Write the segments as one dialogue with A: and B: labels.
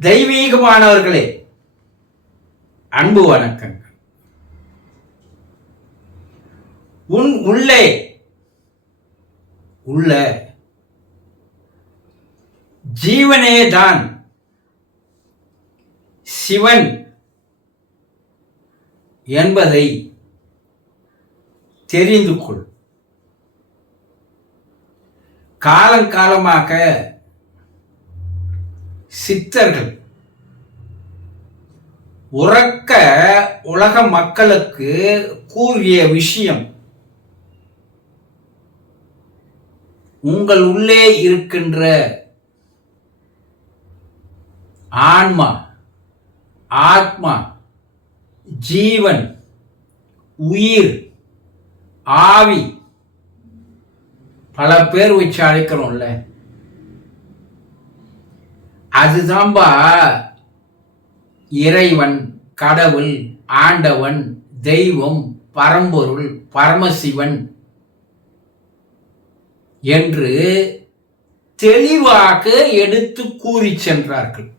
A: தெய்வீகமானவர்களே அன்பு வணக்கங்கள். உன் உள்ளே உள்ள ஜீவனே தான் சிவன் என்பதை தெரிந்து கொள். காலங்காலமாக சித்தர்கள். உறக்க உலக மக்களுக்கு கூறிய விஷயம் உங்கள் உள்ளே இருக்கின்ற ஆன்மா ஆத்மா ஜீவன் உயிர் ஆவி பல பேர் வச்சு அழைக்கிறோம்ல அதுதான்பா. இறைவன் கடவுள் ஆண்டவன் தெய்வம் பரம்பொருள் பரமசிவன் என்று தெளிவாக எடுத்து கூறி சென்றார்கள்.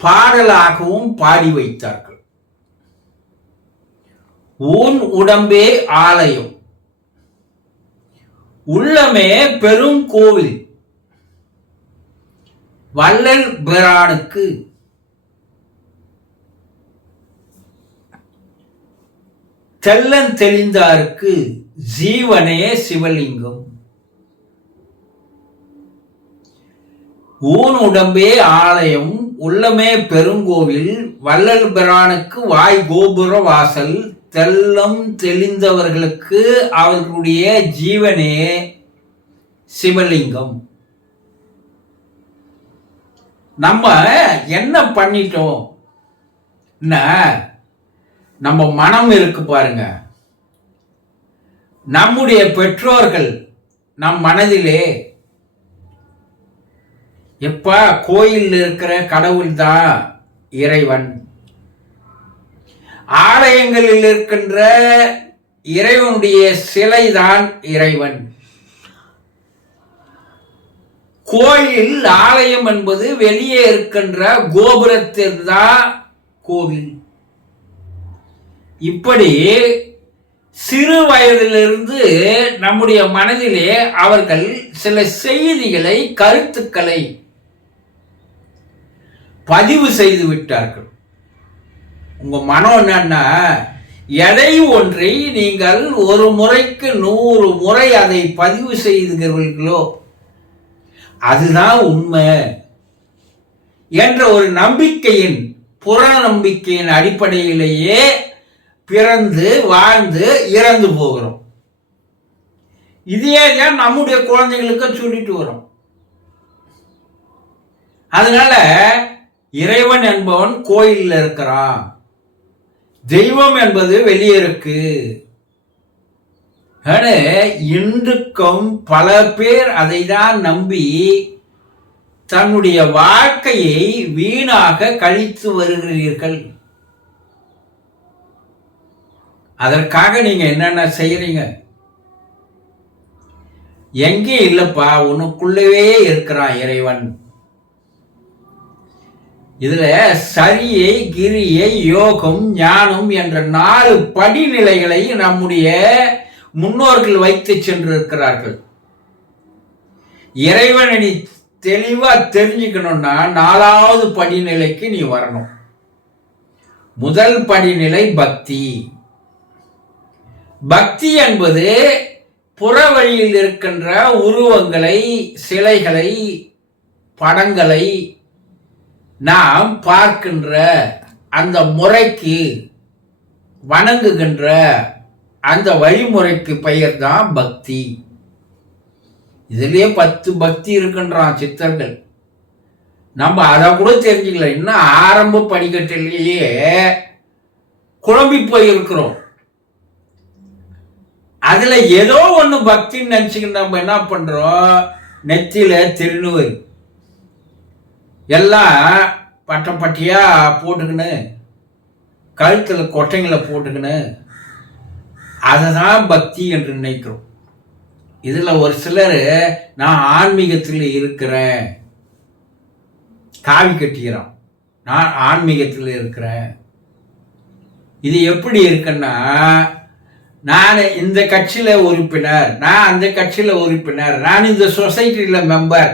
A: பாடலாகவும் பாடி வைத்தார்கள். உன் உடம்பே ஆலயம். உள்ளமே பெரும் கோவில். வள்ளல் பிரானுக்கு தெல்லன் தெளிந்தாருக்கு ஜீவனே சிவலிங்கம். ஊன் உடம்பே ஆலயம் உள்ளமே பெருங்கோவில் வள்ளல் பிரானுக்கு வாய் கோபுர வாசல் தெல்லம் தெளிந்தவர்களுக்கு அவர்களுடைய ஜீவனே சிவலிங்கம். நம்ம என்ன பண்ணிட்டோம்? என்ன? நம்ம மனம் இருக்கு பாருங்க. நம்முடைய பெற்றோர்கள் நம் மனதிலே எப்பா கோயிலில் இருக்கிற கடவுள் தான் இறைவன்? ஆலயங்களில் இருக்கின்ற இறைவனுடைய சிலைதான் இறைவன். கோயில் ஆலயம் என்பது வெளியே இருக்கின்ற கோபுரத்தில் தான் கோவில். இப்படி சிறு வயதிலிருந்து நம்முடைய மனதிலே அவர்கள் சில செய்திகளை கருத்துக்களை பதிவு செய்து விட்டார்கள். உங்கள் மனம் என்னன்னா எதை ஒன்றை நீங்கள் ஒரு முறைக்கு நூறு முறை அதை பதிவு செய்துகிறீர்களோ அதுதான் உண்மை என்ற ஒரு நம்பிக்கையின் புற நம்பிக்கையின் அடிப்படையிலேயே பிறந்து வாழ்ந்து இறந்து போகிறோம். இதே தான் நம்முடைய குழந்தைகளுக்கு சொல்லிட்டு வரோம் அதனால இறைவன் என்பவன் கோயிலில் இருக்கிறான். தெய்வம் என்பது வெளியே இருக்கு. இன்றுக்கும் பல பேர் அதை தான் நம்பி தன்னுடைய வாழ்க்கையை வீணாக கழித்து வருகிறீர்கள். அதற்காக நீங்க என்னென்ன செய்யறீங்க எங்கே இல்லப்பா உனக்குள்ளவே இருக்கிறான் இறைவன். இதுல சரியை கிரியை யோகம் ஞானம் என்ற நாலு படிநிலைகளை நம்முடைய முன்னோர்கள் வைத்து சென்றிருக்கிறார்கள். இறைவனை நீ தெளிவா தெரிஞ்சுக்கணும்னா நாலாவது படிநிலைக்கு நீ வரணும். முதல் படிநிலை பக்தி. பக்தி என்பது புற வழியில் இருக்கின்ற உருவங்களை சிலைகளை படங்களை நாம் பார்க்கின்ற அந்த முறைக்கு வணங்குகின்ற அந்த வழிமுறைக்கு பெயர் தான் பக்தி. இதுலயே பத்து பக்தி இருக்குன்றான் சித்தர்கள். நம்ம அதை கூட தெரிஞ்சுக்கல. இன்னும் ஆரம்ப படிக்கட்டிலேயே குழம்பி போயிருக்கிறோம். அதுல ஏதோ ஒன்று பக்தின்னு நினைச்சுக்கிட்டு நம்ம என்ன பண்றோம்? நெத்தியில திருநூறு எல்லாம் பட்டம் பட்டியா போட்டுக்கின்னு கழுத்தில் கொட்டைங்களை போட்டுக்கின்னு அதை தான் பக்தி என்று நினைக்கிறோம். இதில் ஒரு சிலர் நான் ஆன்மீகத்தில் இருக்கிறேன் காவி கட்டிக்கிறான் நான் ஆன்மீகத்தில் இருக்கிறேன். இது எப்படி இருக்குன்னா நான் இந்த கட்சியில் உறுப்பினர் நான் அந்த கட்சியில் உறுப்பினர் நான் இந்த சொசைட்டியில் மெம்பர்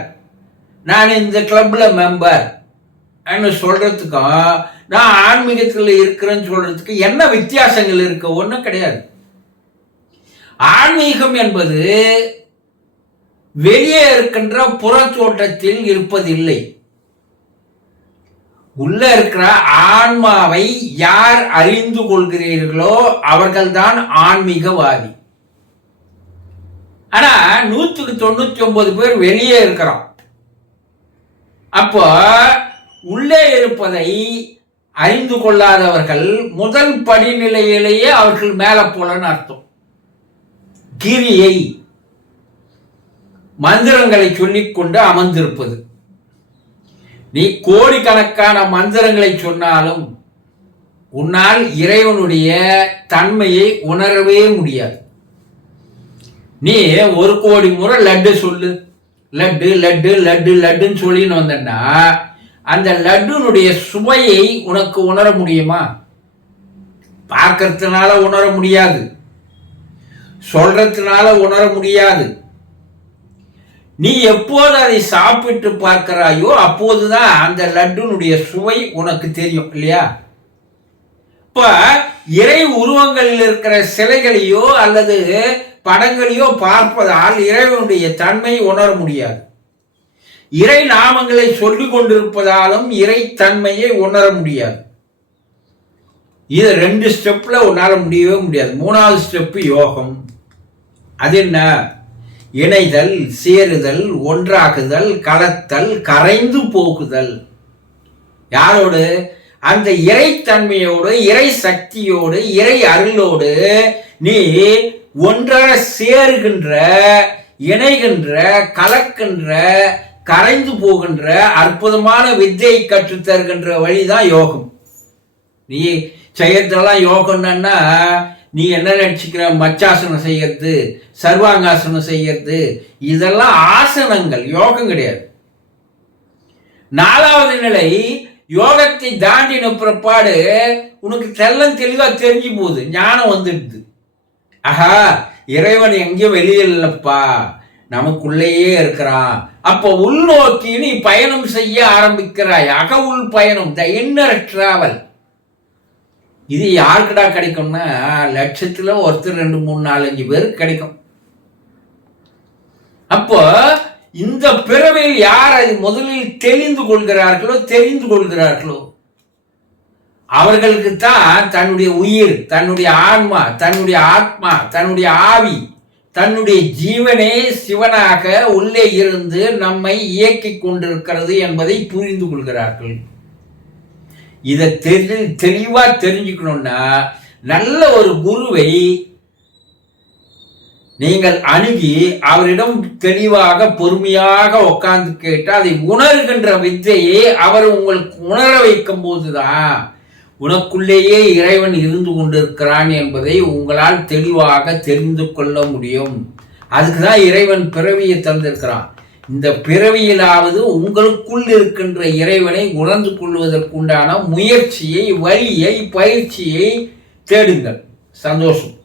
A: நான் இந்த கிளப்ல மெம்பர் சொல்றதுக்கும் நான் ஆன்மீகத்தில் இருக்கிறேன்னு சொல்றதுக்கு என்ன வித்தியாசங்கள் இருக்கு? ஒன்றும் கிடையாது. ஆன்மீகம் என்பது வெளியே இருக்கின்ற புறத்தோட்டத்தில் இருப்பதில்லை. உள்ள இருக்கிற ஆன்மாவை யார் அறிந்து கொள்கிறீர்களோ அவர்கள்தான் ஆன்மீகவாதி. ஆனா நூற்றுக்கு தொண்ணூத்தி ஒன்பது பேர் வெளியே இருக்கிறோம் அப்போ உள்ளே இருப்பதை அறிந்து கொள்ளாதவர்கள் முதல் படிநிலையிலேயே அவர்கள் மேலே போலன்னு அர்த்தம். கிரியை மந்திரங்களை சொல்லிக்கொண்டு அமர்ந்திருப்பது. நீ கோடிக்கணக்கான மந்திரங்களை சொன்னாலும் உன்னால் இறைவனுடைய தன்மையை உணரவே முடியாது. நீ ஒரு கோடி முறை லட்டு சொல்லு. லட்டு லட்டு லட்டு லட்டுன்னு சொல்லின்னு வந்தேன்னா அந்த லட்டுனுடைய சுவையை உனக்கு உணர முடியுமா? பார்க்கறதுனால உணர முடியாது. சொல்றதுனால உணர முடியாது. நீ எப்போது அதை சாப்பிட்டு பார்க்கிறாயோ அப்போதுதான் அந்த லட்டுனுடைய சுவை உனக்கு தெரியும் இல்லையா? இப்போ இறை உருவங்களில் இருக்கிற சிலைகளையோ அல்லது படங்களையோ பார்ப்பதால் இறைவனுடைய தன்மை உணர முடியாது. இறை நாமங்களை சொல்லிக் கொண்டிருப்பதாலும் இறை தன்மையை உணர முடியாது. இது ரெண்டு ஸ்டெப்ல உன்னால் முடியவே முடியாது. மூணாவது ஸ்டெப் யோகம். அது என்ன? இணைதல் சேருதல் ஒன்றாகுதல் கலத்தல் கரைந்து போகுதல் யாரோடு? அந்த இறைத்தன்மையோடு இறை சக்தியோடு இறை அருளோடு நீ ஒன்றாக சேருகின்ற இணைகின்ற கலக்கின்ற கரைந்து போகின்ற அற்புதமான வித்தையை கற்றுத்தருகின்ற வழிதான் யோகம். நீ செய்யறதெல்லாம் யோகம்னா நீ என்ன நினச்சிக்கிற? மச்சாசனம் செய்யறது சர்வாங்காசனம் செய்யறது இதெல்லாம் ஆசனங்கள் யோகம் கிடையாது. நாலாவது நிலை யோகத்தை தாண்டின பிற்பாடு உனக்கு தெல்லம் தெளிவா தெரிஞ்சு போகுது ஞானம் வந்துடுது. ஆஹா இறைவன் எங்கேயும் வெளியில் இல்லப்பா? நமக்குள்ளேயே இருக்கிறான். அப்போ உள்நோக்கி நீ பயணம் செய்ய ஆரம்பிக்கிறாய். அக உள் பயணம் த இன்னர் டிராவல் இது யாருக்குடா கிடைக்கும்னா லட்சத்துல ஒருத்தர் ரெண்டு மூணு நாலஞ்சு பேருக்கு கிடைக்கும். அப்போ இந்த பிறவில் யார் அதை முதலில் தெரிந்து கொள்கிறார்களோ தெரிந்து கொள்கிறார்களோ? அவர்களுக்கு தான் தன்னுடைய உயிர் தன்னுடைய ஆன்மா தன்னுடைய ஆத்மா தன்னுடைய ஆவி தன்னுடைய ஜீவனே சிவனாக உள்ளே இருந்து நம்மை இயக்கிக் கொண்டிருக்கிறது என்பதை புரிந்து கொள்கிறார்கள். இதை தெரி தெளிவாக தெரிஞ்சுக்கணும்னா நல்ல ஒரு குருவை நீங்கள் அணுகி அவரிடம் தெளிவாக பொறுமையாக உட்கார்ந்து கேட்டு அதை உணர்கின்ற வித்தையை அவர் உங்களுக்கு உணர வைக்கும் போதுதான் உனக்குள்ளேயே இறைவன் இருந்து கொண்டிருக்கிறான் என்பதை உங்களால் தெளிவாக தெரிந்து கொள்ள முடியும். அதுக்கு தான் இறைவன் பிறவியை தந்திருக்கிறான். இந்த பிறவியிலாவது உங்களுக்குள் இருக்கின்ற இறைவனை உணர்ந்து கொள்வதற்குண்டான முயற்சியை வழியை பயிற்சியை தேடுங்கள். சந்தோஷம்.